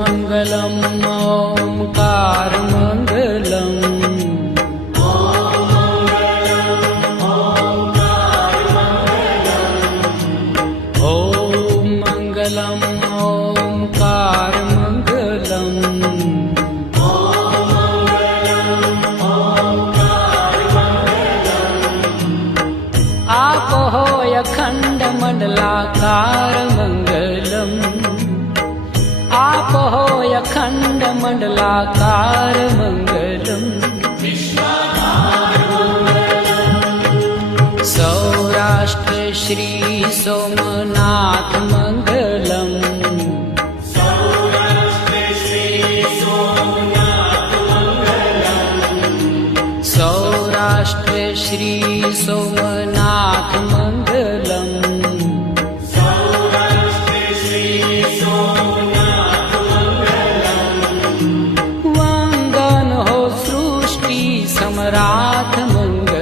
मङ्गलम् ओंकार मङ्गलम् ॐ मङ्गलम् ओंकार मङ्गलम् आपो अखण्ड मण्डलाकार मङ्गलम् आपो अखण्ड मण्डलाकार मङ्गलम् सौराष्ट्र श्री सोमनाथ मङ्गलम् सौराष्ट्र श्री सोमनाथ मङ्गलम् वन्दन हो सृष्टि सम्राट मङ्गलम्